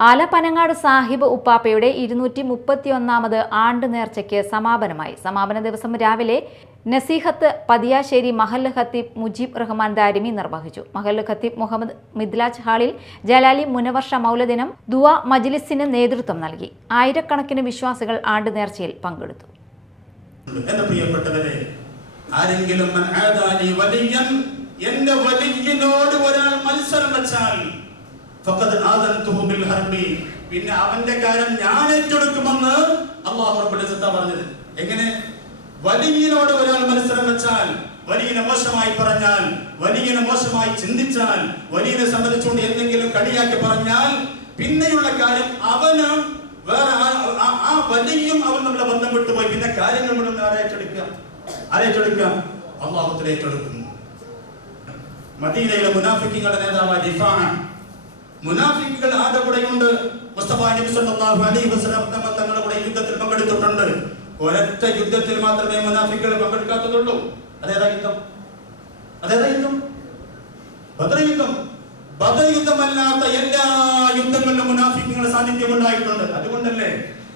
ആലപ്പനങ്ങാട് സാഹിബ് ഉപ്പാപ്പയുടെ ഇരുന്നൂറ്റി മുപ്പത്തിയൊന്നാമത് ആണ്ട് നേർച്ചയ്ക്ക് സമാപനമായി. സമാപന ദിവസം രാവിലെ നസീഹത്ത് പതിയാശ്ശേരി മഹല്ല് ഖത്തീബ് മുജീബ് റഹ്മാൻ ദാരിമി നിർവഹിച്ചു. മഹല്ല് ഖത്തീബ് മുഹമ്മദ് മിദ്ലാജ് ഹാളിൽ ജലാലി മുനവർഷ മൗലദിനം ദുവ മജ്ലിസിന് നേതൃത്വം നൽകി. ആയിരക്കണക്കിന് വിശ്വാസികൾ ആണ്ട് നേർച്ചയിൽ പങ്കെടുത്തു. ആരെങ്കിലും വലിയനോട് മത്സരം വെച്ചാൽ പിന്നെ അവന്റെ കാര്യം ഞാൻ ഏറ്റെടുക്കുമെന്ന് ഇസ്സത്ത പറഞ്ഞത്. എങ്ങനെ? വലിയനോട് ഒരാൾ മത്സരം വെച്ചാൽ വലിയനെ മോശമായി പറഞ്ഞാൽ വലിയനെ മോശമായി ചിന്തിച്ചാൽ വലിയനെ സംബന്ധിച്ചുകൊണ്ട് എന്തെങ്കിലും കളിയാക്കി പറഞ്ഞാൽ പിന്നെയുള്ള കാര്യം അവന് വേറെ ആ- വലിയും അവൻ നമ്മളെ ബന്ധം വിട്ടുപോയി. പിന്നെ കാര്യങ്ങൾ മുഴുവൻ ആരേറ്റെടുക്കുക ആരേറ്റെടുക്കുക അള്ളാഹുത്തിൽ ഏറ്റെടുക്കുന്നു. മദീനയിലെ മുനാഫിക്കുകളുടെ ദിഫാണ് മുനാഫിക്കുകൾ ആരുടെ കൂടെയുണ്ട്? നബി സല്ലല്ലാഹു അലൈഹി വസല്ലം തങ്ങൾ തങ്ങളുടെ കൂടെ യുദ്ധത്തിൽ പങ്കെടുത്തിട്ടുണ്ട്. ഒരൊറ്റ യുദ്ധത്തിൽ മാത്രമേ മുനാഫിക്കുകൾ പങ്കെടുക്കാത്തതുള്ളൂ. അതേതാ യുദ്ധം? അതേതാ യുദ്ധം? ബദർ യുദ്ധം. ബദർ യുദ്ധമല്ലാത്ത എല്ലാ യുദ്ധങ്ങളിലും മുനാഫിക്കുകളുടെ സാന്നിധ്യം ഉണ്ടായിട്ടുണ്ട് അതുകൊണ്ടല്ലേ